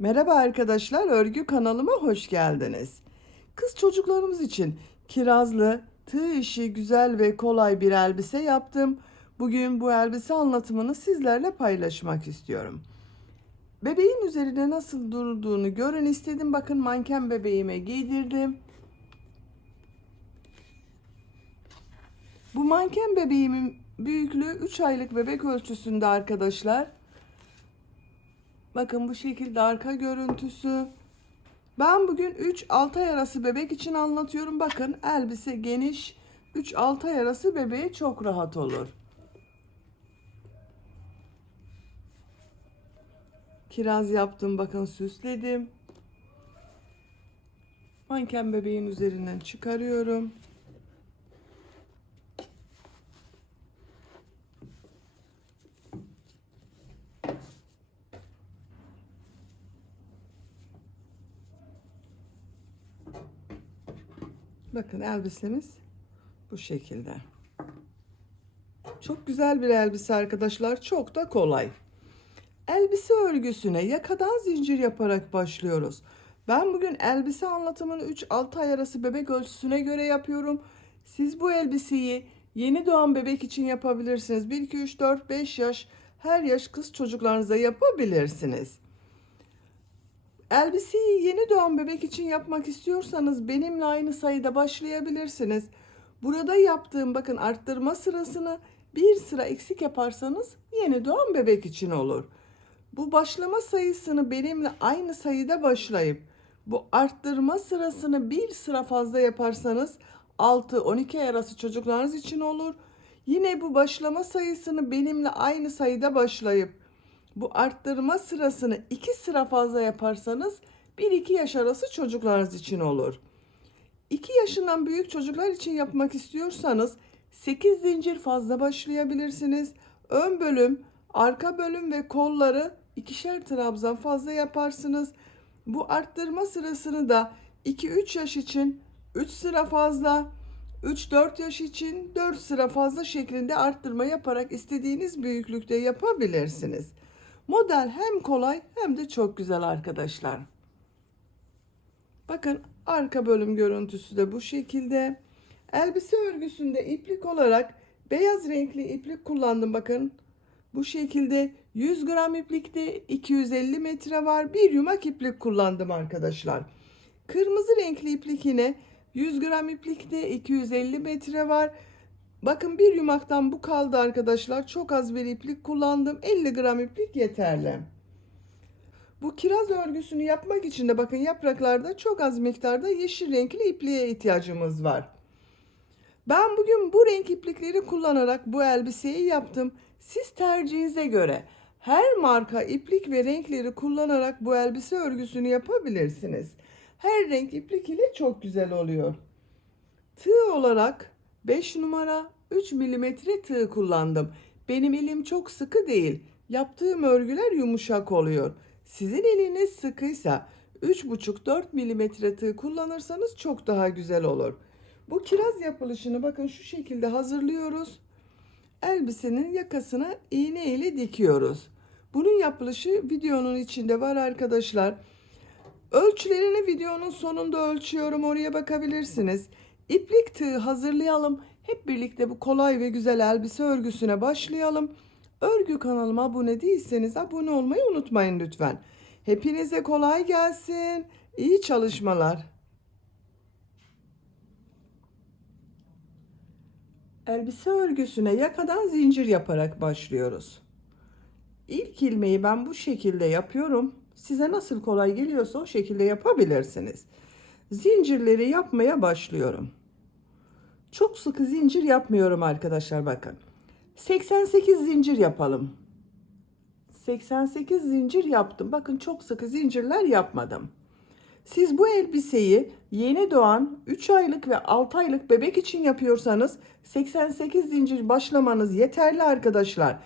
Merhaba arkadaşlar, örgü kanalıma hoş geldiniz. Kız çocuklarımız için kirazlı, tığ işi güzel ve kolay bir elbise yaptım. Bugün bu elbise anlatımını sizlerle paylaşmak istiyorum. Bebeğin üzerine nasıl durduğunu görün istedim. Bakın manken bebeğime giydirdim. Bu manken bebeğimin büyüklüğü 3 aylık bebek ölçüsünde arkadaşlar. Bakın bu şekilde arka görüntüsü. Ben bugün 3-6 ay arası bebek için anlatıyorum. Bakın elbise geniş. 3-6 ay arası bebeğe çok rahat olur. Kiraz yaptım, bakın süsledim. Manken bebeğin üzerinden çıkarıyorum. Bakın elbisemiz bu şekilde. Çok güzel bir elbise arkadaşlar. Çok da kolay. Elbise örgüsüne yakadan zincir yaparak başlıyoruz. Ben bugün elbise anlatımını 3-6 ay arası bebek ölçüsüne göre yapıyorum. Siz bu elbiseyi yeni doğan bebek için yapabilirsiniz. 1, 2, 3, 4, 5 yaş, her yaş kız çocuklarınıza yapabilirsiniz. Elbiseyi yeni doğan bebek için yapmak istiyorsanız benimle aynı sayıda başlayabilirsiniz. Burada yaptığım bakın arttırma sırasını bir sıra eksik yaparsanız yeni doğan bebek için olur. Bu başlama sayısını benimle aynı sayıda başlayıp bu arttırma sırasını bir sıra fazla yaparsanız 6-12 ay arası çocuklarınız için olur. Yine bu başlama sayısını benimle aynı sayıda başlayıp bu arttırma sırasını 2 sıra fazla yaparsanız 1-2 yaş arası çocuklarınız için olur. 2 yaşından büyük çocuklar için yapmak istiyorsanız 8 zincir fazla başlayabilirsiniz. Ön bölüm, arka bölüm ve kolları ikişer trabzan fazla yaparsınız. Bu arttırma sırasını da 2-3 yaş için 3 sıra fazla, 3-4 yaş için 4 sıra fazla şeklinde arttırma yaparak istediğiniz büyüklükte yapabilirsiniz. Model hem kolay hem de çok güzel arkadaşlar. Bakın arka bölüm görüntüsü de bu şekilde. Elbise örgüsünde iplik olarak beyaz renkli iplik kullandım. Bakın bu şekilde 100 gram iplikte 250 metre var. Bir yumak iplik kullandım arkadaşlar. Kırmızı renkli iplik yine 100 gram iplikte 250 metre var. Bakın bir yumaktan bu kaldı arkadaşlar. Çok az bir iplik kullandım. 50 gram iplik yeterli. Bu kiraz örgüsünü yapmak için de bakın yapraklarda çok az miktarda yeşil renkli ipliğe ihtiyacımız var. Ben bugün bu renk iplikleri kullanarak bu elbiseyi yaptım. Siz tercihinize göre her marka iplik ve renkleri kullanarak bu elbise örgüsünü yapabilirsiniz. Her renk iplik ile çok güzel oluyor. Tığ olarak 5 numara 3 milimetre tığ kullandım. Benim elim çok sıkı değil. Yaptığım örgüler yumuşak oluyor. Sizin eliniz sıkıysa 3,5-4 milimetre tığ kullanırsanız çok daha güzel olur. Bu kiraz yapılışını bakın şu şekilde hazırlıyoruz. Elbisenin yakasına iğne ile dikiyoruz. Bunun yapılışı videonun içinde var arkadaşlar. Ölçülerini videonun sonunda ölçüyorum. Oraya bakabilirsiniz. İplik tığ hazırlayalım. Hep birlikte bu kolay ve güzel elbise örgüsüne başlayalım. Örgü kanalıma abone değilseniz abone olmayı unutmayın lütfen. Hepinize kolay gelsin. İyi çalışmalar. Elbise örgüsüne yakadan zincir yaparak başlıyoruz. İlk ilmeği ben bu şekilde yapıyorum. Size nasıl kolay geliyorsa o şekilde yapabilirsiniz. Zincirleri yapmaya başlıyorum. Çok sıkı zincir yapmıyorum arkadaşlar bakın. 88 zincir yapalım. 88 zincir yaptım. Bakın çok sıkı zincirler yapmadım. Siz bu elbiseyi yeni doğan 3 aylık ve 6 aylık bebek için yapıyorsanız 88 zincir başlamanız yeterli arkadaşlar.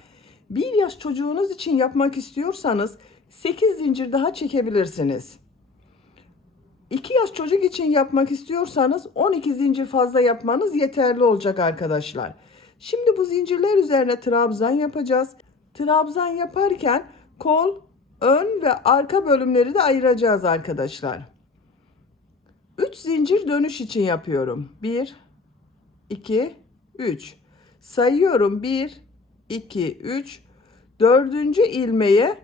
1 yaş çocuğunuz için yapmak istiyorsanız 8 zincir daha çekebilirsiniz. 2 yaş çocuk için yapmak istiyorsanız 12 zincir fazla yapmanız yeterli olacak arkadaşlar. Şimdi bu zincirler üzerine trabzan yapacağız. Trabzan yaparken kol, ön ve arka bölümleri de ayıracağız arkadaşlar. 3 zincir dönüş için yapıyorum. 1, 2, 3. Sayıyorum. 1, 2, 3. Dördüncü ilmeğe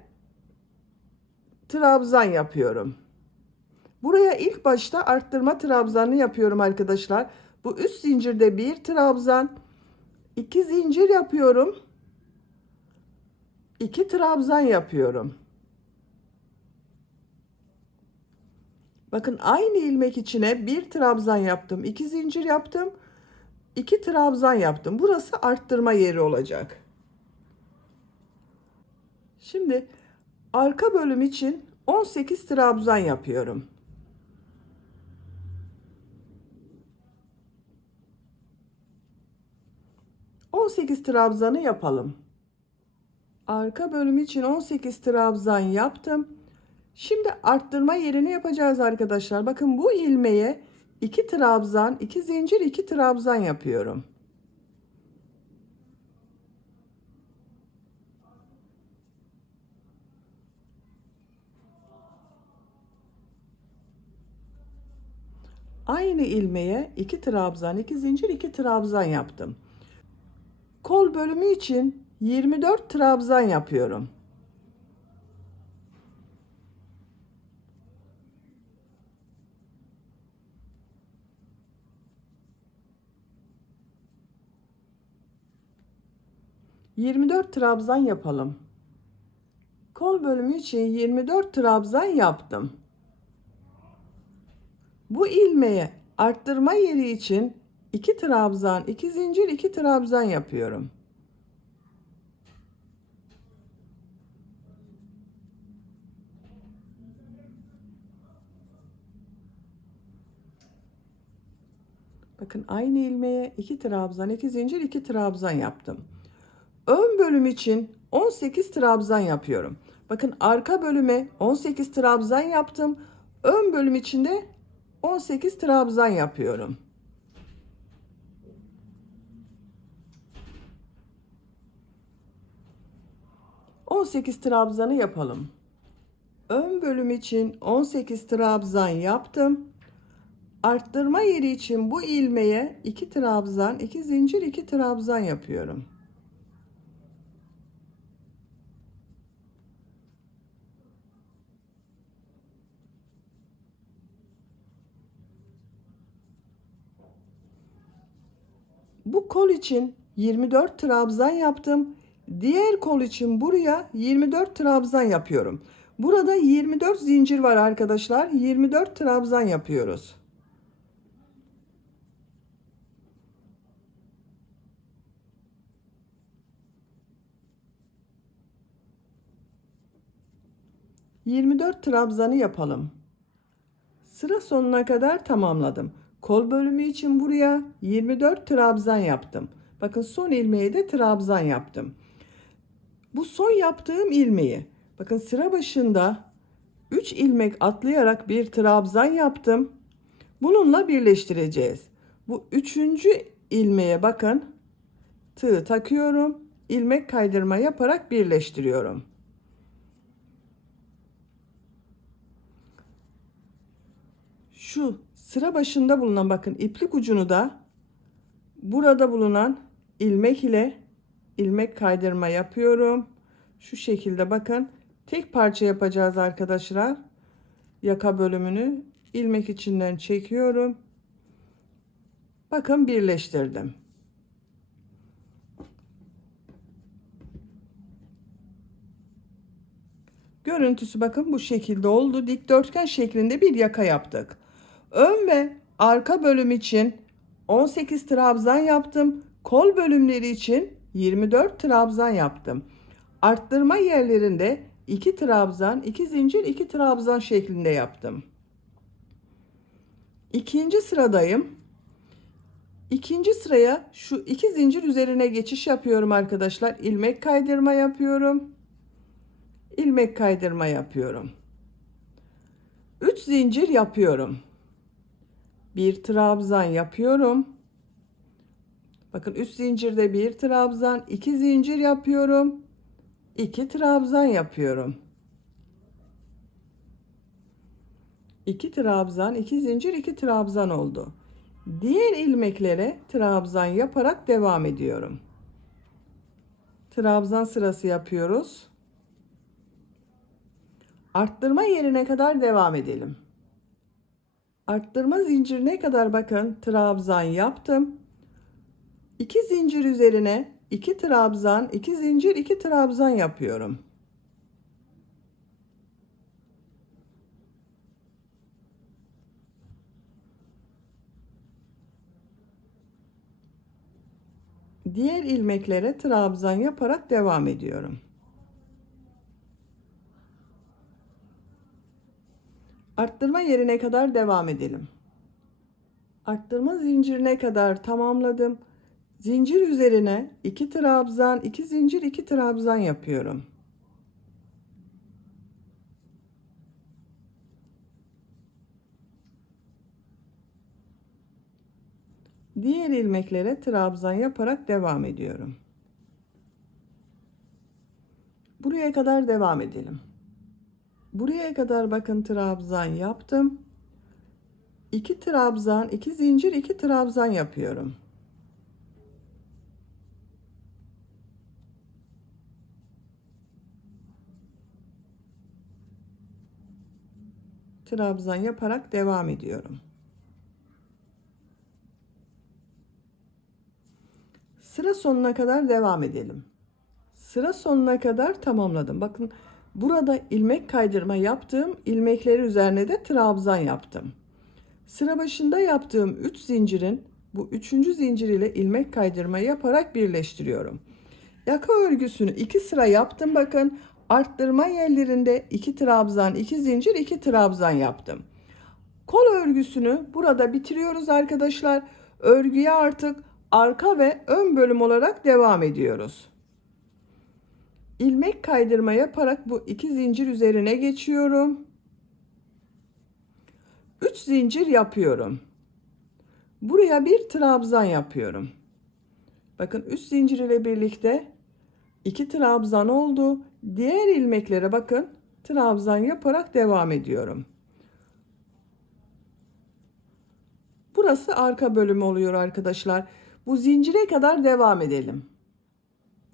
trabzan yapıyorum. Buraya ilk başta arttırma trabzanı yapıyorum arkadaşlar. Bu üst zincirde bir trabzan, 2 zincir yapıyorum. 2 trabzan yapıyorum. Bakın aynı ilmek içine bir trabzan yaptım, 2 zincir yaptım, 2 trabzan yaptım. Burası arttırma yeri olacak. Şimdi arka bölüm için 18 trabzan yapıyorum. ...18 trabzanı yapalım. Arka bölüm için 18 trabzan yaptım. Şimdi arttırma yerini yapacağız arkadaşlar. Bakın bu ilmeğe 2 trabzan, 2 zincir, 2 trabzan yapıyorum. Aynı ilmeğe 2 trabzan, 2 zincir, 2 trabzan yaptım. Kol bölümü için 24 trabzan yapıyorum. ...24 trabzan yapalım. Kol bölümü için 24 trabzan yaptım. Bu ilmeğe arttırma yeri için 2 trabzan, 2 zincir, 2 trabzan yapıyorum. Bakın aynı ilmeğe 2 trabzan, 2 zincir, 2 trabzan yaptım. Ön bölüm için 18 trabzan yapıyorum. Bakın arka bölüme 18 trabzan yaptım. Ön bölüm için de 18 trabzan yapıyorum. ...18 trabzanı yapalım. Ön bölüm için 18 trabzan yaptım. Arttırma yeri için bu ilmeğe 2 trabzan, 2 zincir, 2 trabzan yapıyorum. Bu kol için 24 trabzan yaptım. Diğer kol için buraya 24 trabzan yapıyorum. Burada 24 zincir var arkadaşlar. 24 trabzan yapıyoruz. ...24 trabzanı yapalım. Sıra sonuna kadar tamamladım. Kol bölümü için buraya 24 trabzan yaptım. Bakın son ilmeğe de trabzan yaptım. Bu son yaptığım ilmeği, bakın sıra başında 3 ilmek atlayarak bir trabzan yaptım. Bununla birleştireceğiz. Bu üçüncü ilmeğe bakın, tığ takıyorum. İlmek kaydırma yaparak birleştiriyorum. Şu sıra başında bulunan bakın iplik ucunu da burada bulunan ilmek ile ilmek kaydırma yapıyorum. Şu şekilde bakın tek parça yapacağız arkadaşlar. Yaka bölümünü ilmek içinden çekiyorum. Bakın birleştirdim. Görüntüsü bakın bu şekilde oldu. Dikdörtgen şeklinde bir yaka yaptık. Ön ve arka bölüm için 18 trabzan yaptım. Kol bölümleri için 24 trabzan yaptım. Arttırma yerlerinde 2 trabzan, 2 zincir, 2 trabzan şeklinde yaptım. İkinci sıradayım. İkinci sıraya şu 2 zincir üzerine geçiş yapıyorum arkadaşlar. İlmek kaydırma yapıyorum. İlmek kaydırma yapıyorum. 3 zincir yapıyorum. Bir trabzan yapıyorum. Bakın üst zincirde bir trabzan, 2 zincir yapıyorum. 2 trabzan yapıyorum. 2 trabzan, 2 zincir, 2 trabzan oldu. Diğer ilmeklere trabzan yaparak devam ediyorum. Trabzan sırası yapıyoruz. Arttırma yerine kadar devam edelim. Arttırma zincirine kadar bakın trabzan yaptım. 2 zincir üzerine 2 trabzan, 2 zincir, 2 trabzan yapıyorum. Diğer ilmeklere trabzan yaparak devam ediyorum. Arttırma yerine kadar devam edelim. Arttırma zincirine kadar tamamladım. Zincir üzerine 2 trabzan, 2 zincir, 2 trabzan yapıyorum. Diğer ilmeklere trabzan yaparak devam ediyorum. Buraya kadar devam edelim. Buraya kadar bakın trabzan yaptım. 2 trabzan, 2 zincir, 2 trabzan yapıyorum. Trabzan yaparak devam ediyorum. Sıra sonuna kadar devam edelim. Sıra sonuna kadar tamamladım. Bakın burada ilmek kaydırma yaptım. İlmekleri üzerine de trabzan yaptım. Sıra başında yaptığım 3 zincirin bu 3. zincir ile ilmek kaydırma yaparak birleştiriyorum. Yaka örgüsünü 2 sıra yaptım. Bakın arttırma yerlerinde 2 trabzan, 2 zincir, 2 trabzan yaptım. Kol örgüsünü burada bitiriyoruz arkadaşlar. Örgüye artık arka ve ön bölüm olarak devam ediyoruz. İlmek kaydırma yaparak bu 2 zincir üzerine geçiyorum. 3 zincir yapıyorum. Buraya bir trabzan yapıyorum. Bakın 3 zincir ile birlikte 2 trabzan oldu. Diğer ilmeklere bakın trabzan yaparak devam ediyorum. Burası arka bölümü oluyor arkadaşlar. Bu zincire kadar devam edelim.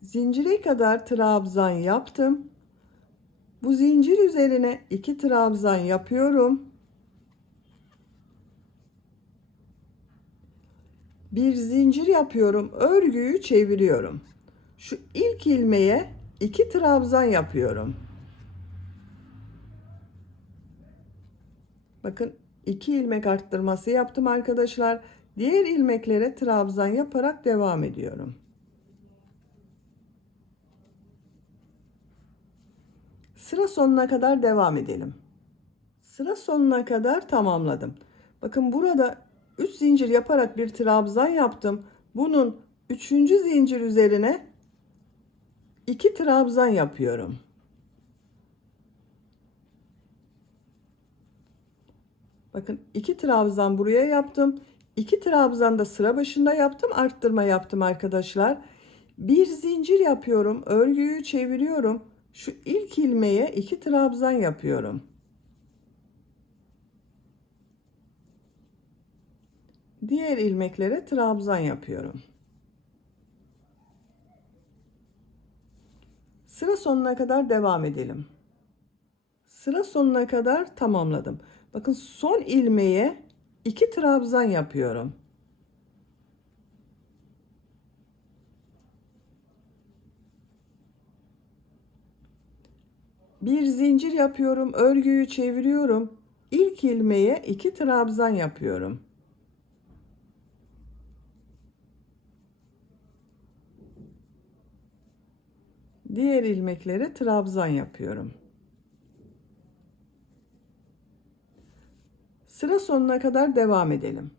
Zincire kadar trabzan yaptım. Bu zincir üzerine 2 trabzan yapıyorum. Bir zincir yapıyorum. Örgüyü çeviriyorum. Şu ilk ilmeğe 2 trabzan yapıyorum. Bakın 2 ilmek arttırması yaptım arkadaşlar. Diğer ilmeklere trabzan yaparak devam ediyorum. Sıra sonuna kadar devam edelim. Sıra sonuna kadar tamamladım. Bakın burada 3 zincir yaparak bir trabzan yaptım. Bunun 3. zincir üzerine 2 trabzan yapıyorum. Bakın 2 trabzan buraya yaptım. 2 trabzan da sıra başında yaptım. Arttırma yaptım arkadaşlar. Bir zincir yapıyorum. Örgüyü çeviriyorum. Şu ilk ilmeğe 2 trabzan yapıyorum. Diğer ilmeklere trabzan yapıyorum. Sıra sonuna kadar devam edelim. Sıra sonuna kadar tamamladım. Bakın son ilmeğe 2 trabzan yapıyorum. Bir zincir yapıyorum, örgüyü çeviriyorum. İlk ilmeğe 2 trabzan yapıyorum. Diğer ilmeklere trabzan yapıyorum. Sıra sonuna kadar devam edelim.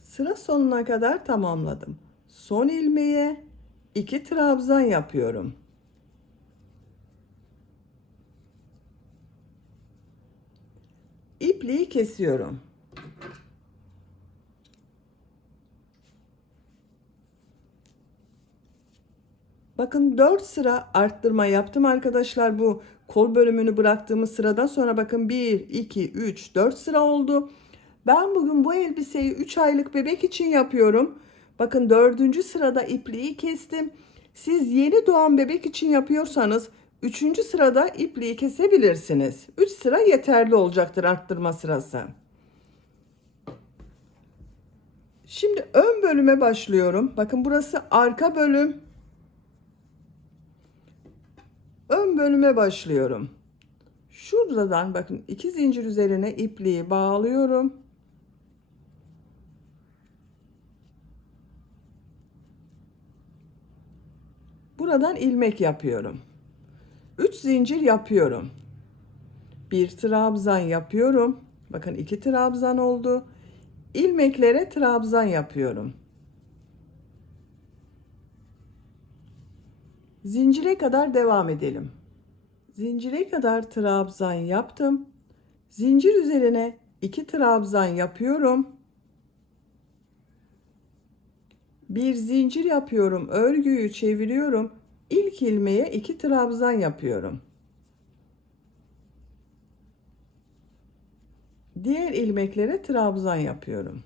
Sıra sonuna kadar tamamladım. Son ilmeğe 2 trabzan yapıyorum. İpliği kesiyorum. Bakın 4 sıra arttırma yaptım arkadaşlar. Bu kol bölümünü bıraktığımız sıradan sonra bakın 1, 2, 3, 4 sıra oldu. Ben bugün bu elbiseyi 3 aylık bebek için yapıyorum. Bakın 4. sırada ipliği kestim. Siz yeni doğan bebek için yapıyorsanız 3. sırada ipliği kesebilirsiniz. 3 sıra yeterli olacaktır arttırma sırası. Şimdi ön bölüme başlıyorum. Bakın burası arka bölüm. Ön bölüme başlıyorum. Şuradan bakın 2 zincir üzerine ipliği bağlıyorum. Buradan ilmek yapıyorum. 3 zincir yapıyorum. 1 trabzan yapıyorum. Bakın 2 trabzan oldu. İlmeklere trabzan yapıyorum. Zincire kadar devam edelim. Zincire kadar trabzan yaptım. Zincir üzerine 2 trabzan yapıyorum. Bir zincir yapıyorum. Örgüyü çeviriyorum. İlk ilmeğe 2 trabzan yapıyorum. Diğer ilmeklere trabzan yapıyorum.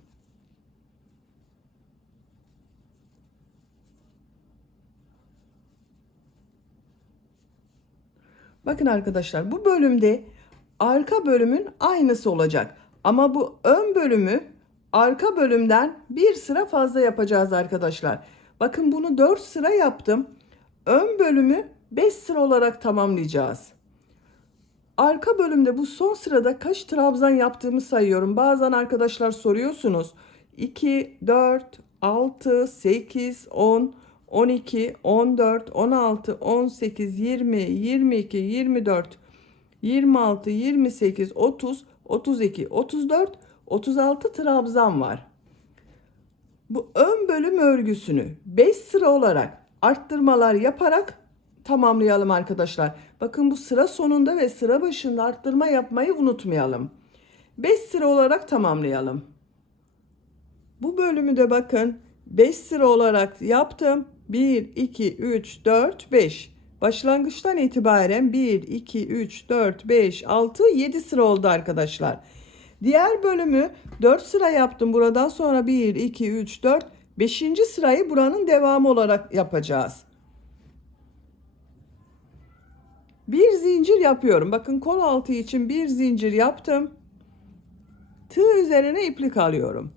Bakın arkadaşlar, bu bölümde arka bölümün aynısı olacak. Ama bu ön bölümü arka bölümden bir sıra fazla yapacağız arkadaşlar. Bakın bunu 4 sıra yaptım. Ön bölümü 5 sıra olarak tamamlayacağız. Arka bölümde bu son sırada kaç trabzan yaptığımı sayıyorum. Bazen arkadaşlar soruyorsunuz. 2, 4, 6, 8, 10, 12, 14, 16, 18, 20, 22, 24, 26, 28, 30, 32, 34, 36 trabzan var. Bu ön bölüm örgüsünü 5 sıra olarak arttırmalar yaparak tamamlayalım arkadaşlar. Bakın bu sıra sonunda ve sıra başında arttırma yapmayı unutmayalım. 5 sıra olarak tamamlayalım. Bu bölümü de bakın 5 sıra olarak yaptım. 1, 2, 3, 4, 5. Başlangıçtan itibaren 1, 2, 3, 4, 5, 6, 7 sıra oldu arkadaşlar. Diğer bölümü 4 sıra yaptım. Buradan sonra 1, 2, 3, 4, 5. sırayı buranın devamı olarak yapacağız. Bir zincir yapıyorum. Bakın kol altı için bir zincir yaptım. Tığ üzerine iplik alıyorum.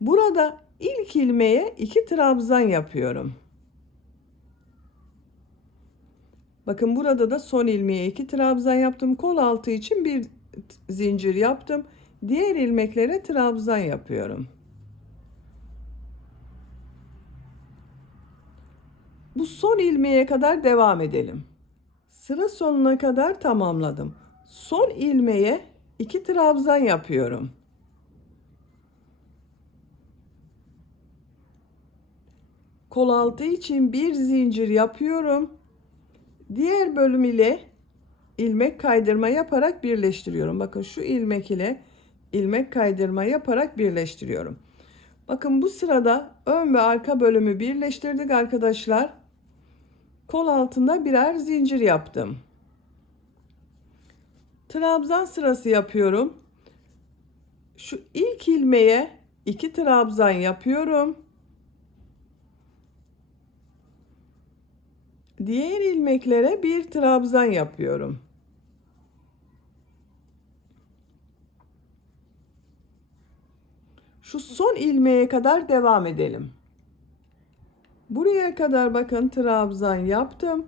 Burada ilk ilmeğe 2 trabzan yapıyorum. Bakın burada da son ilmeğe 2 trabzan yaptım. Kol altı için bir zincir yaptım. Diğer ilmeklere trabzan yapıyorum. Bu son ilmeğe kadar devam edelim. Sıra sonuna kadar tamamladım. Son ilmeğe 2 trabzan yapıyorum. Kol altı için bir zincir yapıyorum. Diğer bölüm ile ilmek kaydırma yaparak birleştiriyorum. Bakın şu ilmek ile ilmek kaydırma yaparak birleştiriyorum. Bakın bu sırada ön ve arka bölümü birleştirdik arkadaşlar. Kol altında birer zincir yaptım. Trabzan sırası yapıyorum. Şu ilk ilmeğe 2 trabzan yapıyorum. Diğer ilmeklere bir trabzan yapıyorum. Şu son ilmeğe kadar devam edelim. Buraya kadar bakın trabzan yaptım.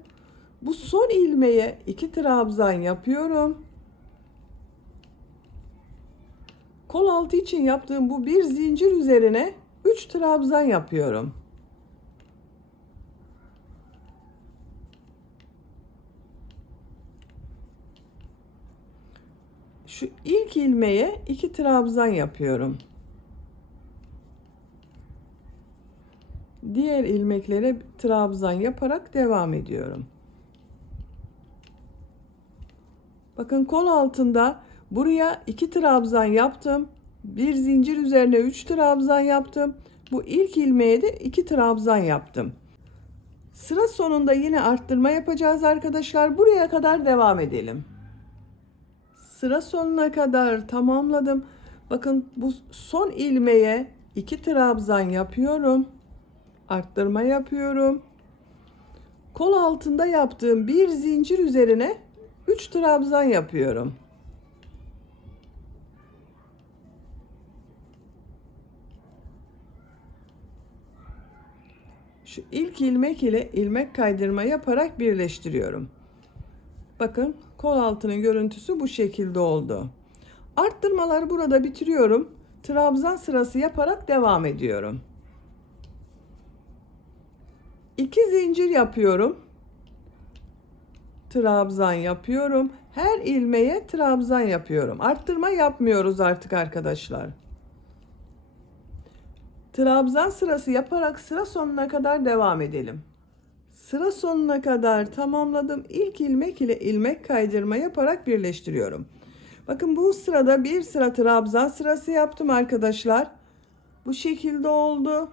Bu son ilmeğe 2 trabzan yapıyorum. Kol altı için yaptığım bu bir zincir üzerine 3 trabzan yapıyorum. Şu ilk ilmeğe 2 trabzan yapıyorum. Diğer ilmeklere trabzan yaparak devam ediyorum. Bakın kol altında buraya 2 trabzan yaptım. Bir zincir üzerine 3 trabzan yaptım. Bu ilk ilmeğe de 2 trabzan yaptım. Sıra sonunda yine arttırma yapacağız arkadaşlar. Buraya kadar devam edelim. Sıra sonuna kadar tamamladım. Bakın bu son ilmeğe 2 trabzan yapıyorum. Arttırma yapıyorum. Kol altında yaptığım bir zincir üzerine 3 trabzan yapıyorum. Şu ilk ilmek ile ilmek kaydırma yaparak birleştiriyorum. Bakın kol altının görüntüsü bu şekilde oldu. Arttırmaları burada bitiriyorum. Trabzan sırası yaparak devam ediyorum. 2 zincir yapıyorum. Trabzan yapıyorum. Her ilmeğe trabzan yapıyorum. Arttırma yapmıyoruz artık arkadaşlar. Trabzan sırası yaparak sıra sonuna kadar devam edelim. Sıra sonuna kadar tamamladım. İlk ilmek ile ilmek kaydırma yaparak birleştiriyorum. Bakın bu sırada bir sıra trabzan sırası yaptım arkadaşlar. Bu şekilde oldu.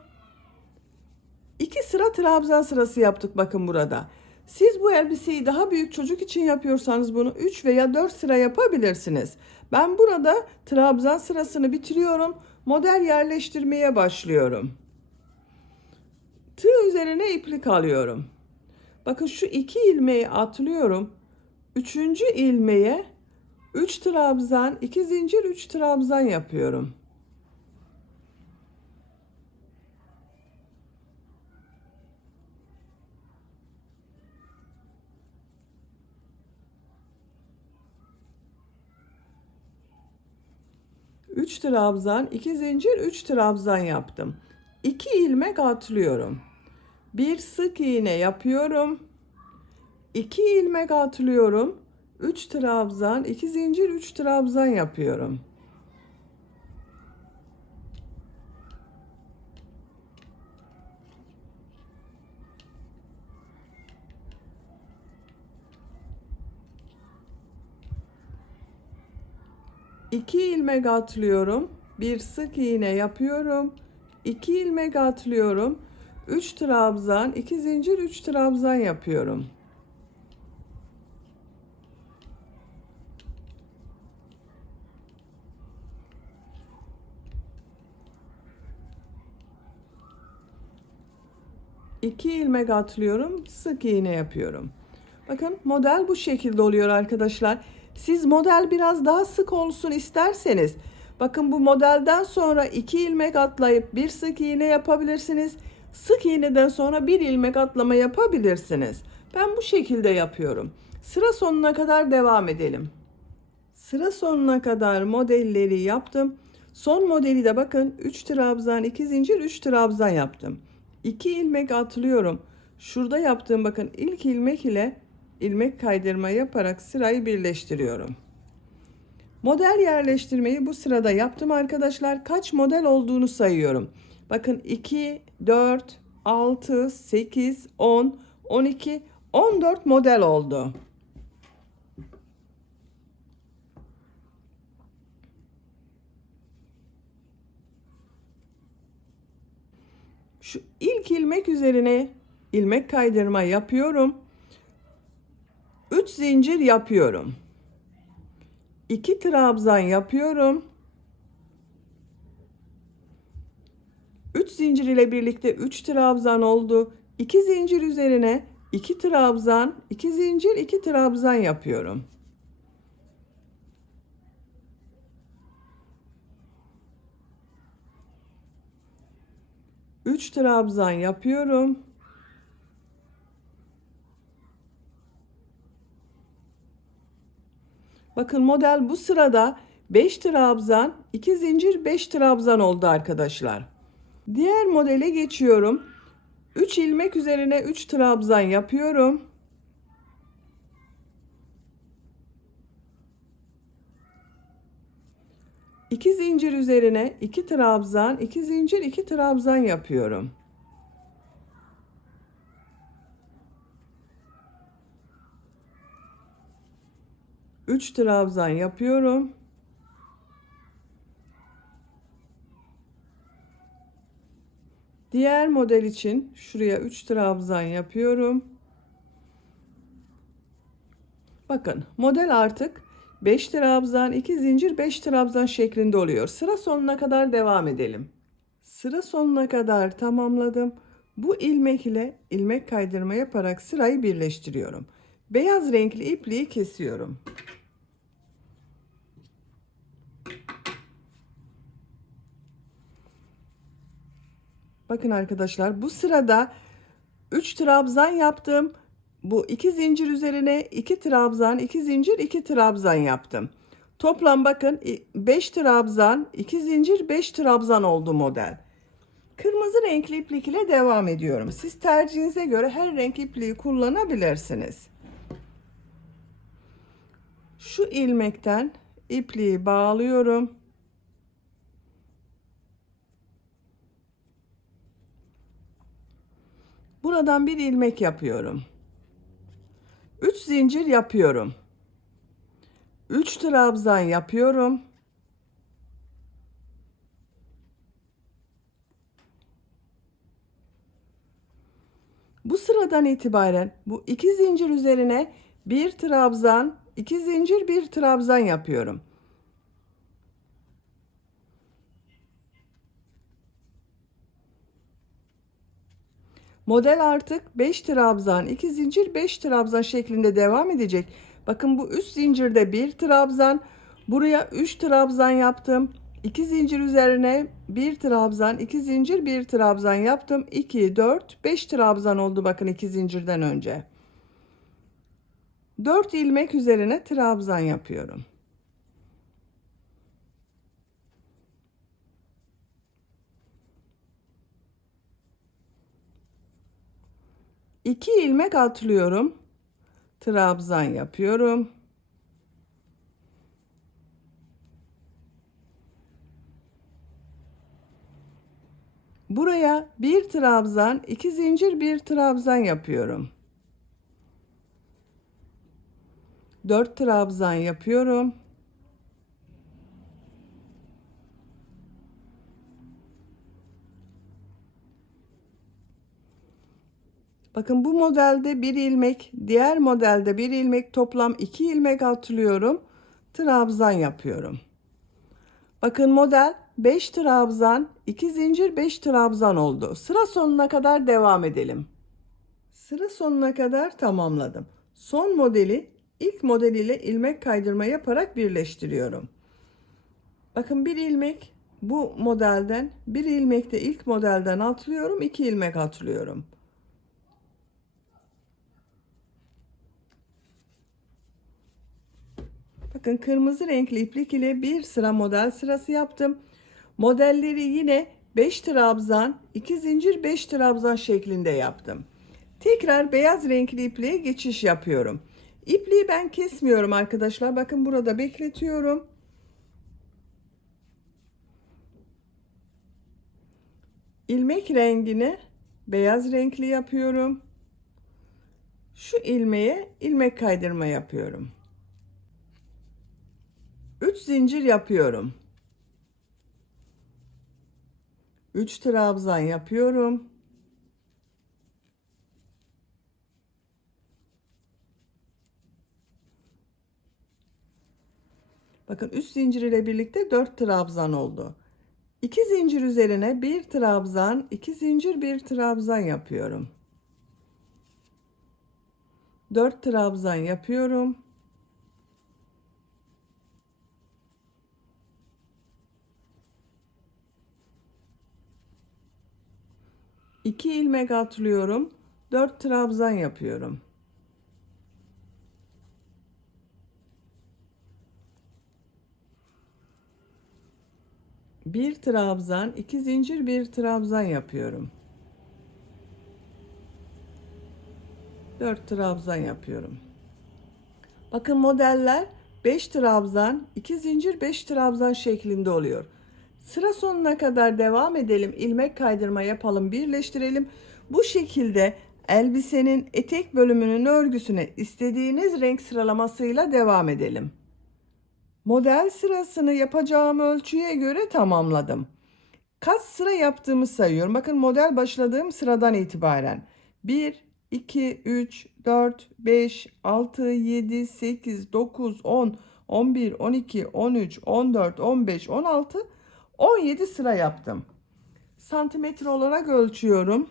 2 sıra trabzan sırası yaptık bakın burada. Siz bu elbiseyi daha büyük çocuk için yapıyorsanız bunu 3 veya 4 sıra yapabilirsiniz. Ben burada trabzan sırasını bitiriyorum. Model yerleştirmeye başlıyorum. Tığ üzerine iplik alıyorum. Bakın şu 2 ilmeği atlıyorum. 3. ilmeğe 3 trabzan, 2 zincir, 3 trabzan yapıyorum. Üç trabzan, 2 zincir, 3 trabzan yaptım. 2 ilmek atlıyorum. Bir sık iğne yapıyorum. 2 ilmek atlıyorum. 3 trabzan, 2 zincir, 3 trabzan yapıyorum. İki ilmek atlıyorum. Bir sık iğne yapıyorum. 2 ilmek atlıyorum. 3 trabzan, 2 zincir, 3 trabzan yapıyorum. İki ilmek atlıyorum, sık iğne yapıyorum. Bakın model bu şekilde oluyor arkadaşlar. Siz model biraz daha sık olsun isterseniz, bakın bu modelden sonra 2 ilmek atlayıp bir sık iğne yapabilirsiniz. Sık iğneden sonra bir ilmek atlama yapabilirsiniz. Ben bu şekilde yapıyorum. Sıra sonuna kadar devam edelim. Sıra sonuna kadar modelleri yaptım. Son modeli de bakın 3 trabzan, 2 zincir, 3 trabzan yaptım. 2 ilmek atlıyorum. Şurada yaptığım bakın ilk ilmek ile ilmek kaydırma yaparak sırayı birleştiriyorum. Model yerleştirmeyi bu sırada yaptım arkadaşlar. Kaç model olduğunu sayıyorum. Bakın 2, 4, 6, 8, 10, 12, 14 model oldu. Şu ilk ilmek üzerine ilmek kaydırma yapıyorum. 3 zincir yapıyorum. 2 trabzan yapıyorum. 3 zincir ile birlikte 3 trabzan oldu. 2 zincir üzerine 2 trabzan, 2 zincir, 2 trabzan yapıyorum. Üç trabzan yapıyorum. Bakın model bu sırada 5 trabzan, 2 zincir, 5 trabzan oldu arkadaşlar. Diğer modele geçiyorum. 3 ilmek üzerine 3 trabzan yapıyorum. İki zincir üzerine 2 trabzan, 2 zincir, 2 trabzan yapıyorum. Üç trabzan yapıyorum. Diğer model için şuraya 3 trabzan yapıyorum. Bakın model artık 5 trabzan, 2 zincir, 5 trabzan şeklinde oluyor. Sıra sonuna kadar devam edelim. Sıra sonuna kadar tamamladım. Bu ilmek ile ilmek kaydırma yaparak sırayı birleştiriyorum. Beyaz renkli ipliği kesiyorum. Bakın arkadaşlar, bu sırada 3 trabzan yaptım. Bu 2 zincir üzerine 2 trabzan, 2 zincir, 2 trabzan yaptım. Toplam bakın 5 trabzan, 2 zincir, 5 trabzan oldu model. Kırmızı renkli iplik ile devam ediyorum. Siz tercihinize göre her renk ipliği kullanabilirsiniz. Şu ilmekten ipliği bağlıyorum. Buradan bir ilmek yapıyorum. 3 zincir yapıyorum. 3 trabzan yapıyorum. Bu sıradan itibaren bu 2 zincir üzerine bir trabzan, 2 zincir, bir trabzan yapıyorum. Model artık 5 trabzan, 2 zincir, 5 trabzan şeklinde devam edecek. Bakın bu üst zincirde bir trabzan, buraya 3 trabzan yaptım. 2 zincir üzerine bir trabzan, 2 zincir, bir trabzan yaptım. 2, 4, 5 trabzan oldu bakın 2 zincirden önce. 4 ilmek üzerine trabzan yapıyorum. İki ilmek atlıyorum. Trabzan yapıyorum. Buraya bir trabzan, 2 zincir, bir trabzan yapıyorum. 4 trabzan yapıyorum. Bakın bu modelde bir ilmek, diğer modelde bir ilmek, toplam 2 ilmek atlıyorum. Trabzan yapıyorum. Bakın model 5 trabzan, 2 zincir, 5 trabzan oldu. Sıra sonuna kadar devam edelim. Sıra sonuna kadar tamamladım. Son modeli ilk modeliyle ilmek kaydırma yaparak birleştiriyorum. Bakın bir ilmek bu modelden, bir ilmek de ilk modelden atlıyorum, 2 ilmek atlıyorum. Bakın kırmızı renkli iplik ile bir sıra model sırası yaptım. Modelleri yine 5 trabzan, 2 zincir, 5 trabzan şeklinde yaptım. Tekrar beyaz renkli ipliğe geçiş yapıyorum. İpliği ben kesmiyorum arkadaşlar. Bakın burada bekletiyorum. İlmek rengini beyaz renkli yapıyorum. Şu ilmeğe ilmek kaydırma yapıyorum. 3 zincir yapıyorum. 3 trabzan yapıyorum. Bakın 3 zincir ile birlikte 4 trabzan oldu. 2 zincir üzerine bir trabzan, 2 zincir, bir trabzan yapıyorum. 4 trabzan yapıyorum. İki ilmek atlıyorum. 4 trabzan yapıyorum. Bir trabzan, 2 zincir, bir trabzan yapıyorum. 4 trabzan yapıyorum. Bakın modeller 5 trabzan, 2 zincir, 5 trabzan şeklinde oluyor. Sıra sonuna kadar devam edelim. İlmek kaydırma yapalım, birleştirelim. Bu şekilde elbisenin etek bölümünün örgüsüne istediğiniz renk sıralamasıyla devam edelim. Model sırasını yapacağım ölçüye göre tamamladım. Kaç sıra yaptığımı sayıyorum. Bakın model başladığım sıradan itibaren. 1, 2, 3, 4, 5, 6, 7, 8, 9, 10, 11, 12, 13, 14, 15, 16, 17 sıra yaptım. Santimetre olarak ölçüyorum.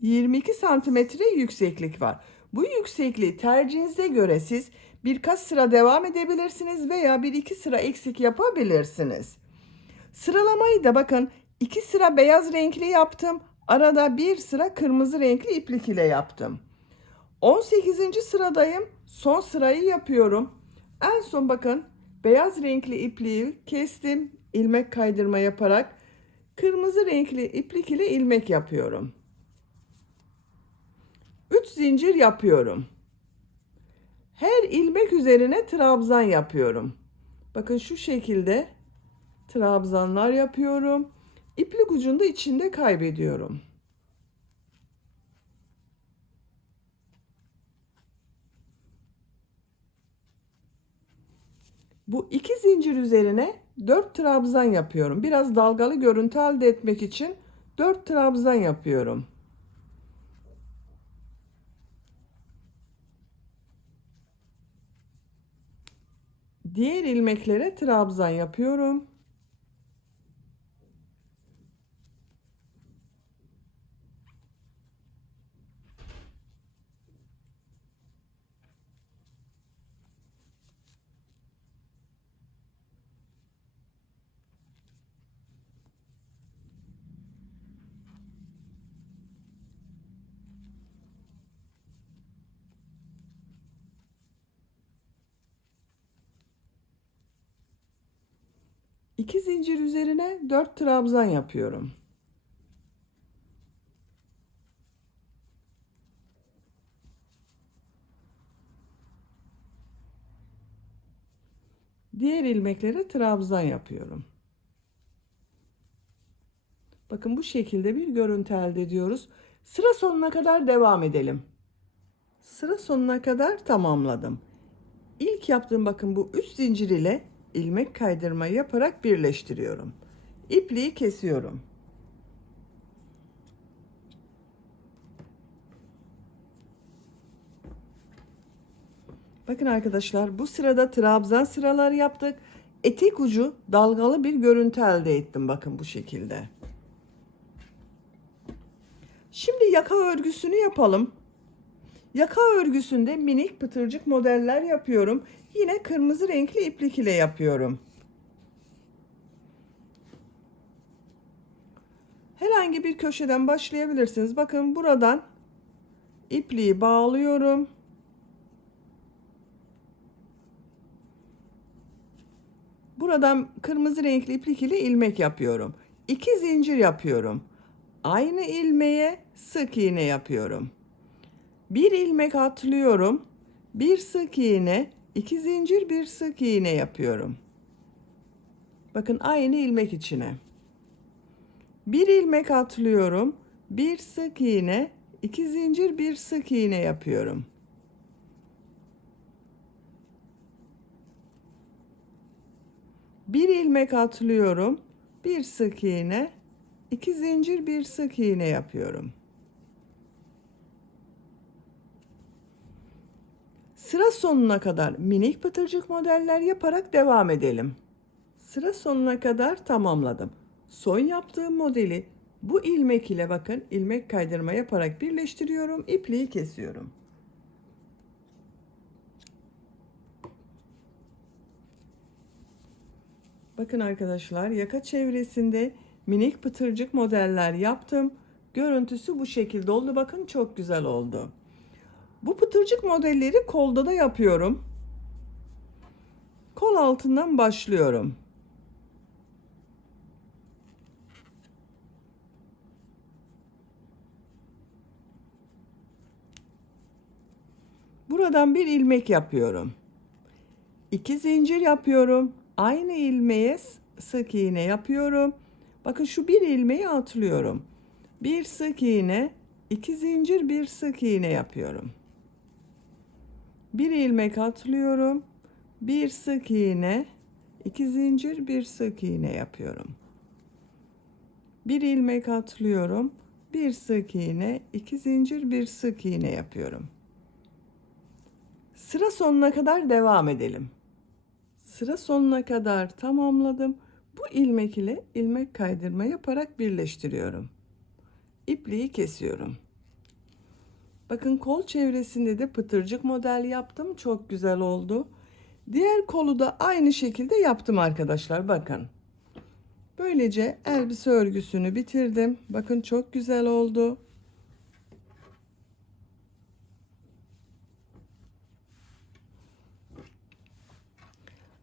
22 santimetre yükseklik var. Bu yüksekliği tercihinize göre siz birkaç sıra devam edebilirsiniz veya bir iki sıra eksik yapabilirsiniz. Sıralamayı da bakın 2 sıra beyaz renkli yaptım. Arada bir sıra kırmızı renkli iplik ile yaptım. 18. sıradayım. Son sırayı yapıyorum. En son bakın beyaz renkli ipliği kestim. İlmek kaydırma yaparak kırmızı renkli iplik ile ilmek yapıyorum. 3 zincir yapıyorum. Her ilmek üzerine trabzan yapıyorum. Bakın şu şekilde trabzanlar yapıyorum. İplik ucunu da içinde kaybediyorum. Bu iki zincir üzerine 4 trabzan yapıyorum. Biraz dalgalı görüntü elde etmek için 4 trabzan yapıyorum. Diğer ilmeklere trabzan yapıyorum. İki zincir üzerine 4 trabzan yapıyorum. Diğer ilmeklere trabzan yapıyorum. Bakın bu şekilde bir görüntü elde ediyoruz. Sıra sonuna kadar devam edelim. Sıra sonuna kadar tamamladım. İlk yaptığım bakın bu 3 zincir ile ilmek kaydırma yaparak birleştiriyorum. İpliği kesiyorum. Bakın arkadaşlar bu sırada trabzan sıraları yaptık. Etek ucu dalgalı bir görüntü elde ettim bakın bu şekilde. Şimdi yaka örgüsünü yapalım. Yaka örgüsünde minik pıtırcık modeller yapıyorum. Yine kırmızı renkli iplik ile yapıyorum. Herhangi bir köşeden başlayabilirsiniz. Bakın buradan ipliği bağlıyorum. Buradan kırmızı renkli iplik ile ilmek yapıyorum. 2 zincir yapıyorum. Aynı ilmeğe sık iğne yapıyorum. Bir ilmek atlıyorum. Bir sık iğne, 2 zincir, bir sık iğne yapıyorum. Bakın aynı ilmek içine. Bir ilmek atlıyorum. Bir sık iğne, 2 zincir, bir sık iğne yapıyorum. Bir ilmek atlıyorum. Bir sık iğne, 2 zincir, bir sık iğne yapıyorum. Sıra sonuna kadar minik pıtırcık modeller yaparak devam edelim. Sıra sonuna kadar tamamladım. Son yaptığım modeli bu ilmek ile bakın ilmek kaydırma yaparak birleştiriyorum. İpliği kesiyorum. Bakın arkadaşlar yaka çevresinde minik pıtırcık modeller yaptım. Görüntüsü bu şekilde oldu. Bakın çok güzel oldu. Bu pıtırcık modelleri kolda da yapıyorum. Kol altından başlıyorum. Buradan bir ilmek yapıyorum. 2 zincir yapıyorum. Aynı ilmeğe sık iğne yapıyorum. Bakın şu bir ilmeği atlıyorum. Bir sık iğne, 2 zincir, bir sık iğne yapıyorum. Bir ilmek atlıyorum. Bir sık iğne, 2 zincir, bir sık iğne yapıyorum. Bir ilmek atlıyorum. Bir sık iğne, 2 zincir, bir sık iğne yapıyorum. Sıra sonuna kadar devam edelim. Sıra sonuna kadar tamamladım. Bu ilmek ile ilmek kaydırma yaparak birleştiriyorum. İpliği kesiyorum. Bakın kol çevresinde de pıtırcık model yaptım. Çok güzel oldu. Diğer kolu da aynı şekilde yaptım arkadaşlar. Bakın. Böylece elbise örgüsünü bitirdim. Bakın çok güzel oldu.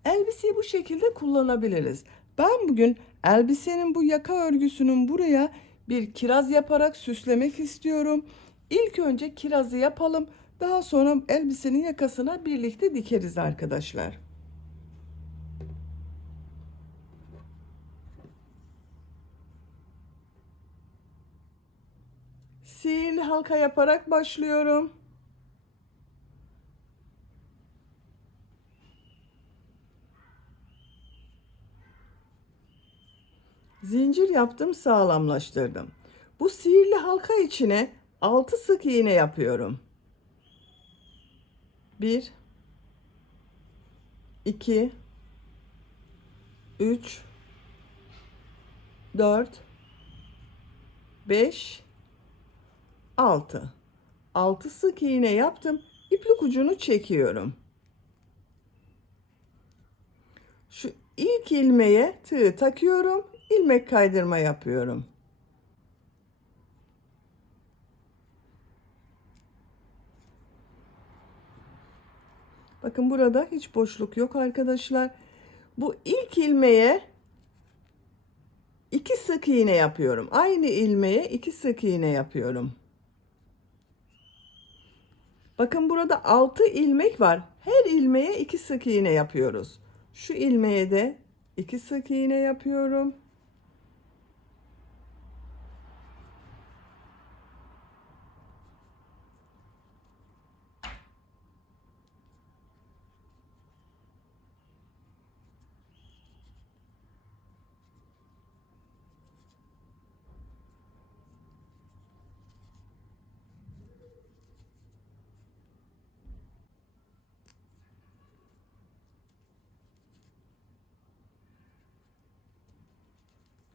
Elbiseyi bu şekilde kullanabiliriz. Ben bugün elbisenin bu yaka örgüsünün buraya bir kiraz yaparak süslemek istiyorum. İlk önce kirazı yapalım. Daha sonra elbisenin yakasına birlikte dikeriz arkadaşlar. Sihirli halka yaparak başlıyorum. Zincir yaptım, sağlamlaştırdım. Bu sihirli halka içine 6 sık iğne yapıyorum. 1 2 3 4 5 6 6 sık iğne yaptım. İplik ucunu çekiyorum. Şu ilk ilmeğe tığ takıyorum. İlmek kaydırma yapıyorum. Bakın burada hiç boşluk yok arkadaşlar. Bu ilk ilmeğe 2 sık iğne yapıyorum. Aynı ilmeğe 2 sık iğne yapıyorum. Bakın burada 6 ilmek var. Her ilmeğe 2 sık iğne yapıyoruz. Şu ilmeğe de 2 sık iğne yapıyorum.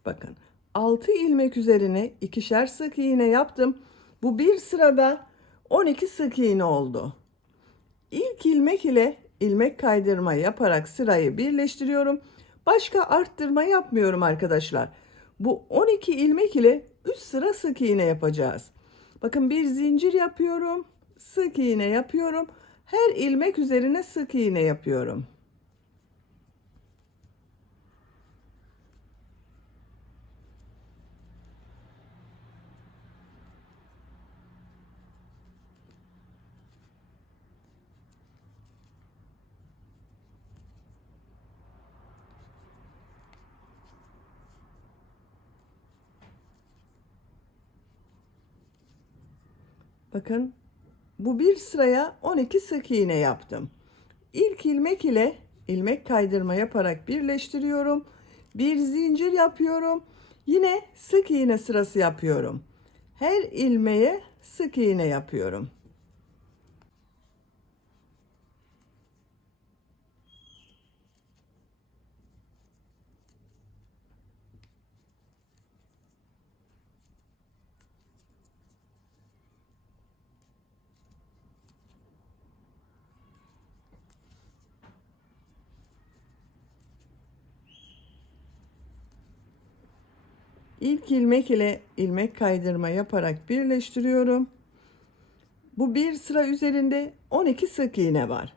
Bakın 6 ilmek üzerine ikişer sık iğne yaptım. Bu bir sırada 12 sık iğne oldu. İlk ilmek ile ilmek kaydırma yaparak sırayı birleştiriyorum. Başka arttırma yapmıyorum arkadaşlar. Bu 12 ilmek ile 3 sıra sık iğne yapacağız. Bakın bir zincir yapıyorum. Sık iğne yapıyorum. Her ilmek üzerine sık iğne yapıyorum. Bakın bu bir sıraya 12 sık iğne yaptım. İlk ilmek ile ilmek kaydırma yaparak birleştiriyorum. Bir zincir yapıyorum. Yine sık iğne sırası yapıyorum. Her ilmeğe sık iğne yapıyorum. İlk ilmek ile ilmek kaydırma yaparak birleştiriyorum. Bu bir sıra üzerinde 12 sık iğne var.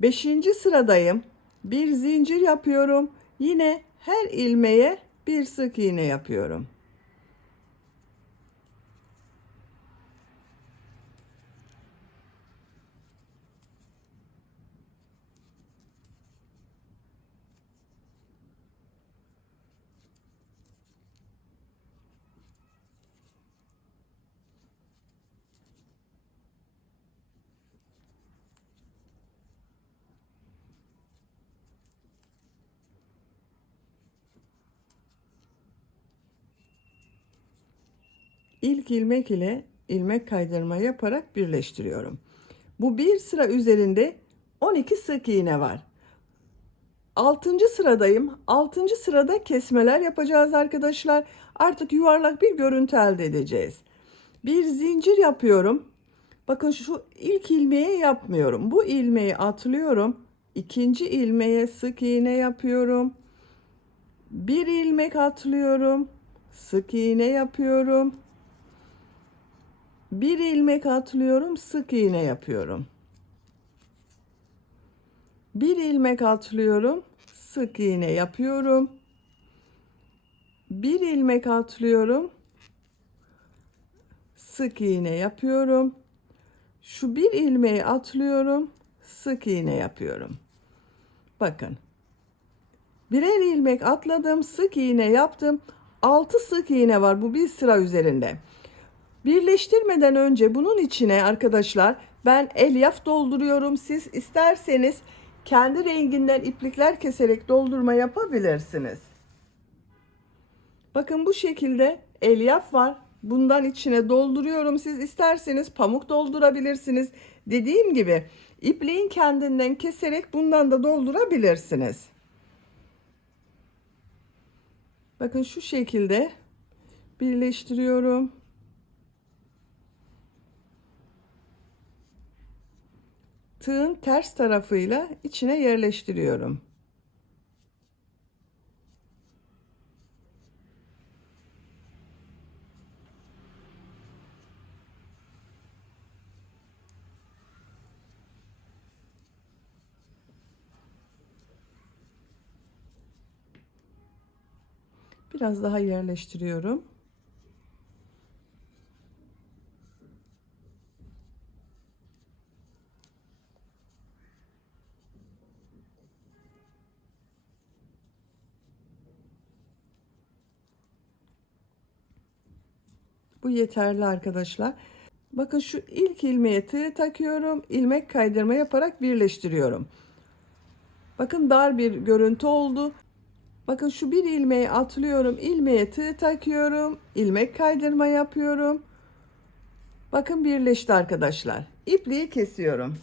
5. sıradayım. Bir zincir yapıyorum. Yine her ilmeğe bir sık iğne yapıyorum. İlk ilmek ile ilmek kaydırma yaparak birleştiriyorum. Bu bir sıra üzerinde 12 sık iğne var. 6. sıradayım. 6. sırada kesmeler yapacağız arkadaşlar. Artık yuvarlak bir görüntü elde edeceğiz. Bir zincir yapıyorum. Bakın şu ilk ilmeği yapmıyorum. Bu ilmeği atlıyorum. İkinci ilmeğe sık iğne yapıyorum. Bir ilmek atlıyorum. Sık iğne yapıyorum. Bir ilmek atlıyorum. Sık iğne yapıyorum. Bir ilmek atlıyorum. Sık iğne yapıyorum. Bir ilmek atlıyorum. Sık iğne yapıyorum. Şu bir ilmeği atlıyorum. Sık iğne yapıyorum. Bakın. Birer ilmek atladım. Sık iğne yaptım. 6 sık iğne var bu bir sıra üzerinde. Birleştirmeden önce bunun içine arkadaşlar ben elyaf dolduruyorum. Siz isterseniz kendi renginden iplikler keserek doldurma yapabilirsiniz. Bakın bu şekilde elyaf var. Bundan içine dolduruyorum. Siz isterseniz pamuk doldurabilirsiniz. Dediğim gibi ipliğin kendinden keserek bundan da doldurabilirsiniz. Bakın şu şekilde birleştiriyorum. Tığın ters tarafıyla içine yerleştiriyorum. Biraz daha yerleştiriyorum. Bu yeterli arkadaşlar. Bakın şu ilk ilmeğe tığ takıyorum. İlmek kaydırma yaparak birleştiriyorum. Bakın dar bir görüntü oldu. Bakın şu bir ilmeği atlıyorum. İlmeğe tığ takıyorum. İlmek kaydırma yapıyorum. Bakın birleşti arkadaşlar. İpliği kesiyorum.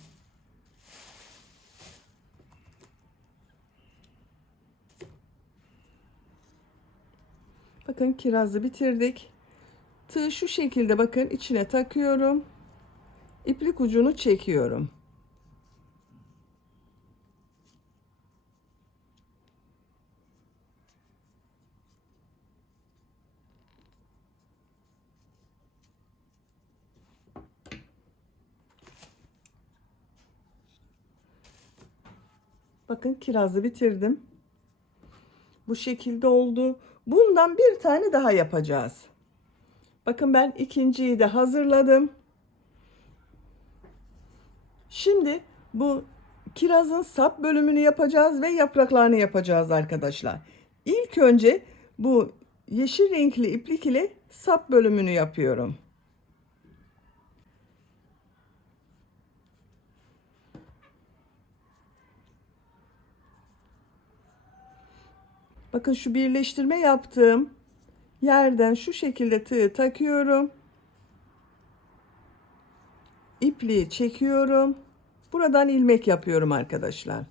Bakın kirazı bitirdik. Tığı şu şekilde bakın içine takıyorum. İplik ucunu çekiyorum. Bakın kirazı bitirdim. Bu şekilde oldu. Bundan bir tane daha yapacağız. Bakın ben ikinciyi de hazırladım. Şimdi bu kirazın sap bölümünü yapacağız ve yapraklarını yapacağız arkadaşlar. İlk önce bu yeşil renkli iplik ile sap bölümünü yapıyorum. Bakın şu birleştirme yaptığım yerden şu şekilde tığı takıyorum. İpliği çekiyorum. Buradan ilmek yapıyorum arkadaşlar.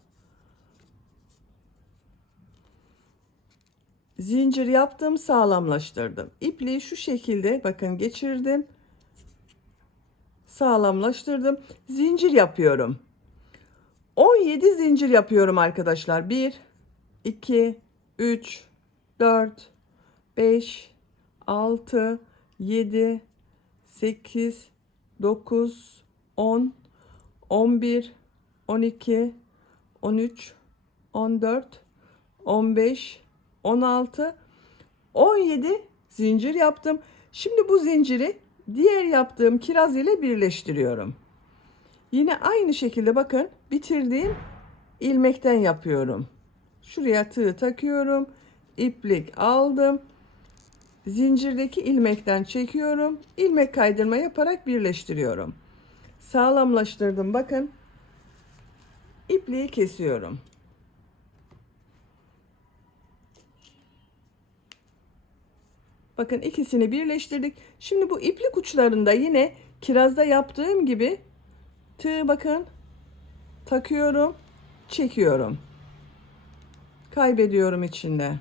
Zincir yaptım, sağlamlaştırdım. İpliği şu şekilde bakın geçirdim. Sağlamlaştırdım. Zincir yapıyorum. 17 zincir yapıyorum arkadaşlar. 1 2 3 4 5 6 7 8 9 10 11 12 13 14 15 16 17 zincir yaptım. Şimdi bu zinciri diğer yaptığım kiraz ile birleştiriyorum. Yine aynı şekilde bakın bitirdiğim ilmekten yapıyorum. Şuraya tığ takıyorum. İplik aldım. Zincirdeki ilmekten çekiyorum. İlmek kaydırma yaparak birleştiriyorum. Sağlamlaştırdım bakın. İpliği kesiyorum. Bakın ikisini birleştirdik. Şimdi bu iplik uçlarında yine kirazda yaptığım gibi tığ bakın takıyorum, çekiyorum. Kaybediyorum içinde.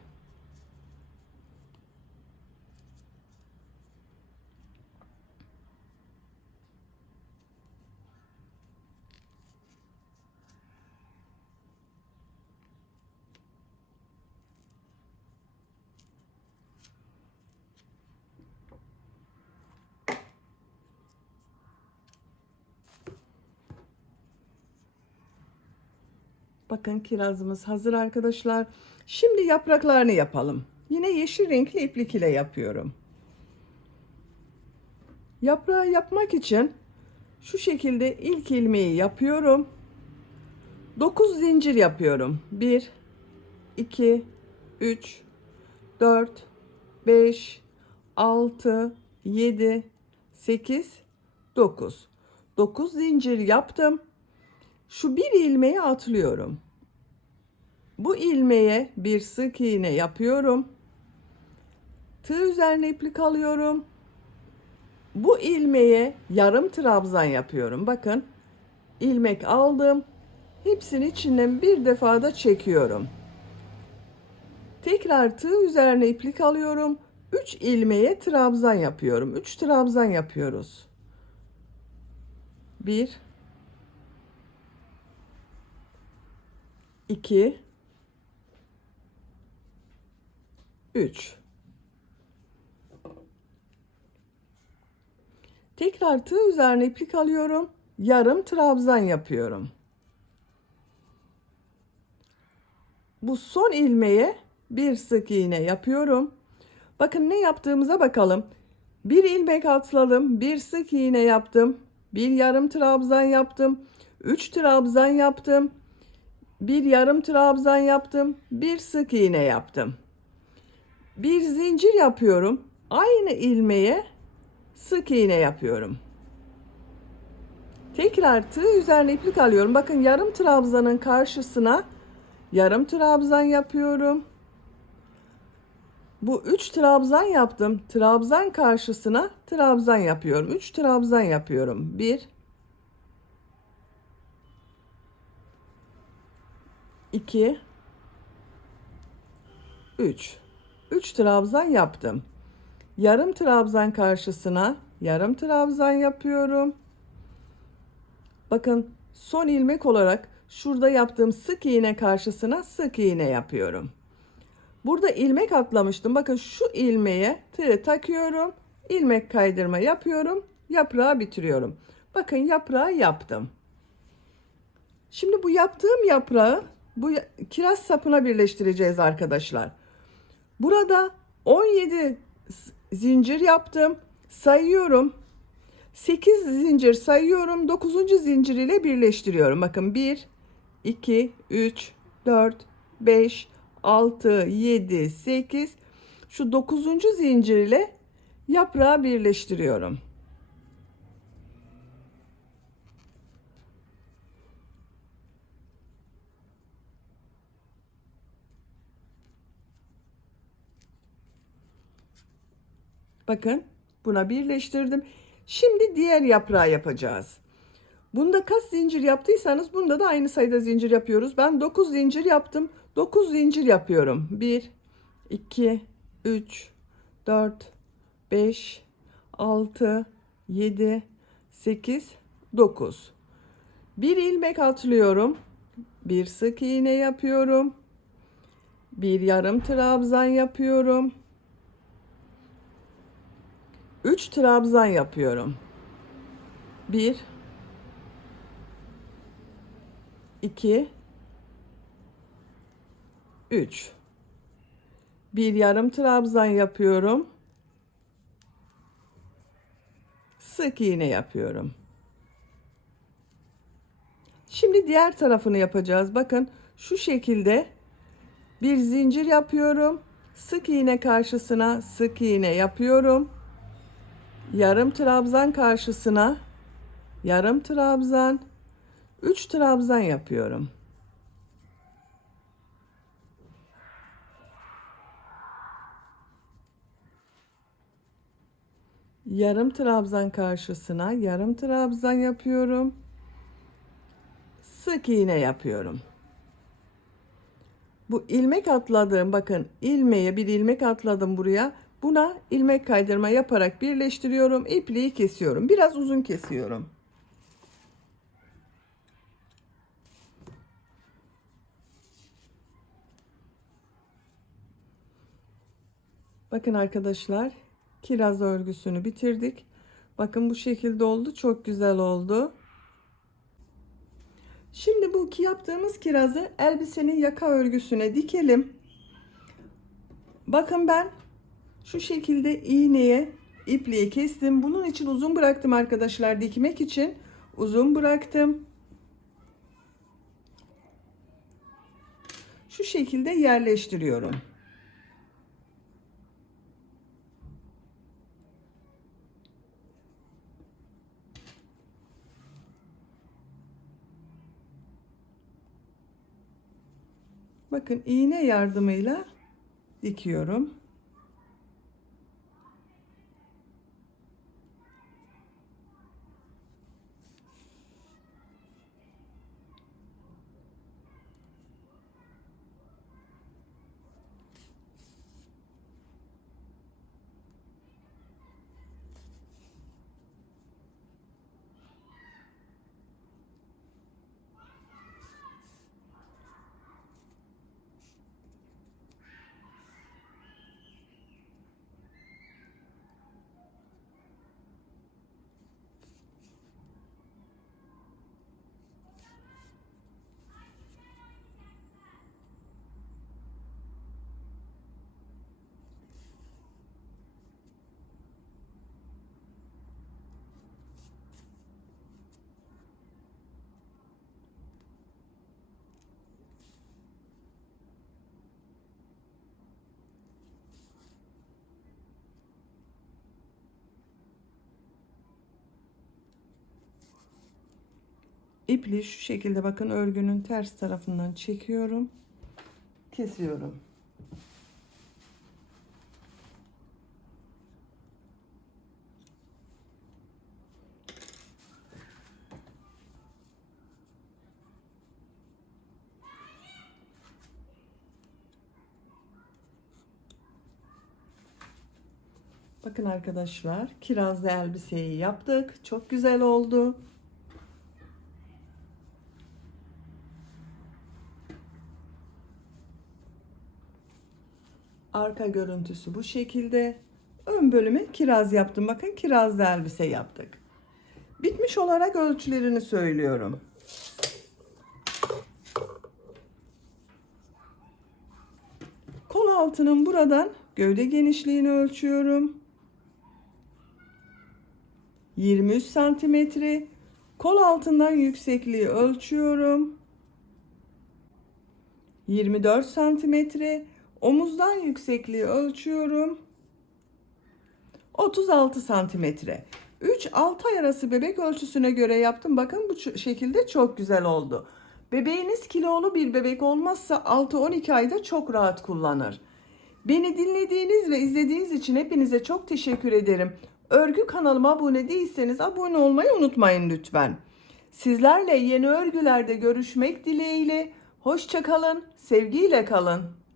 Bakın kirazımız hazır arkadaşlar. Şimdi yapraklarını yapalım. Yine yeşil renkli iplik ile yapıyorum. Yaprağı yapmak için şu şekilde ilk ilmeği yapıyorum. 9 zincir yapıyorum. 1, 2, 3, 4, 5, 6, 7, 8, 9. 9 zincir yaptım. Şu bir ilmeği atlıyorum. Bu ilmeğe bir sık iğne yapıyorum. Tığ üzerine iplik alıyorum. Bu ilmeğe yarım trabzan yapıyorum. Bakın ilmek aldım. Hepsini içinden bir defada çekiyorum. Tekrar tığ üzerine iplik alıyorum. 3 ilmeğe trabzan yapıyorum. 3 trabzan yapıyoruz. 1 2 3. Tekrar tığ üzerine iplik alıyorum. Yarım trabzan yapıyorum. Bu son ilmeğe bir sık iğne yapıyorum. Bakın ne yaptığımıza bakalım. Bir ilmek atladım, bir sık iğne yaptım, bir yarım trabzan yaptım, 3 trabzan yaptım, bir yarım trabzan yaptım, bir sık iğne yaptım. Bir zincir yapıyorum. Aynı ilmeğe sık iğne yapıyorum. Tekrar tığ üzerine iplik alıyorum. Bakın yarım trabzanın karşısına yarım trabzan yapıyorum. Bu 3 trabzan yaptım. Trabzan karşısına trabzan yapıyorum. 3 trabzan yapıyorum. 1 2 3. 3 trabzan yaptım. Yarım trabzan karşısına yarım trabzan yapıyorum. Bakın son ilmek olarak şurada yaptığım sık iğne karşısına sık iğne yapıyorum. Burada ilmek atlamıştım. Bakın şu ilmeğe tığ takıyorum. İlmek kaydırma yapıyorum. Yaprağı bitiriyorum. Bakın yaprağı yaptım. Şimdi bu yaptığım yaprağı bu kiraz sapına birleştireceğiz arkadaşlar. Burada 17 zincir yaptım. Sayıyorum. 8 zincir sayıyorum. 9. zincir ile birleştiriyorum. Bakın 1, 2, 3, 4, 5, 6, 7, 8. Şu 9. zincir ile yaprağı birleştiriyorum. Bakın buna birleştirdim. Şimdi diğer yaprağı yapacağız. Bunda kaç zincir yaptıysanız bunda da aynı sayıda zincir yapıyoruz. Ben 9 zincir yaptım. 9 zincir yapıyorum. 1, 2, 3, 4, 5, 6, 7, 8, 9. Bir ilmek atlıyorum. Bir sık iğne yapıyorum. Bir yarım trabzan yapıyorum. 3 trabzan yapıyorum. 1 2 3. Bir yarım trabzan yapıyorum. Sık iğne yapıyorum. Şimdi diğer tarafını yapacağız. Bakın şu şekilde bir zincir yapıyorum. Sık iğne karşısına sık iğne yapıyorum. Yarım trabzan karşısına yarım trabzan, 3 trabzan yapıyorum. Yarım trabzan karşısına yarım trabzan yapıyorum. Sık iğne yapıyorum. Bu ilmek atladığım, bakın ilmeğe bir ilmek atladım buraya. Buna ilmek kaydırma yaparak birleştiriyorum. İpliği kesiyorum. Biraz uzun kesiyorum. Bakın arkadaşlar, kiraz örgüsünü bitirdik. Bakın bu şekilde oldu. Çok güzel oldu. Şimdi bu yaptığımız kirazı elbisenin yaka örgüsüne dikelim. Bakın ben şu şekilde iğneye ipliği kestim. Bunun için uzun bıraktım arkadaşlar. Dikmek için uzun bıraktım. Şu şekilde yerleştiriyorum. Bakın iğne yardımıyla dikiyorum. İpliği şu şekilde bakın örgünün ters tarafından çekiyorum. Kesiyorum. Bakın arkadaşlar, kirazlı elbiseyi yaptık. Çok güzel oldu. Arka görüntüsü bu şekilde. Ön bölümü kiraz yaptım. Bakın kirazlı elbise yaptık. Bitmiş olarak ölçülerini söylüyorum. Kol altının buradan gövde genişliğini ölçüyorum. 23 santimetre. Kol altından yüksekliği ölçüyorum. 24 santimetre. Omuzdan yüksekliği ölçüyorum. 36 santimetre. 3-6 ay arası bebek ölçüsüne göre yaptım. Bakın bu şekilde çok güzel oldu. Bebeğiniz kilolu bir bebek olmazsa 6-12 ayda çok rahat kullanır. Beni dinlediğiniz ve izlediğiniz için hepinize çok teşekkür ederim. Örgü kanalıma abone değilseniz abone olmayı unutmayın lütfen. Sizlerle yeni örgülerde görüşmek dileğiyle. Hoşça kalın, sevgiyle kalın.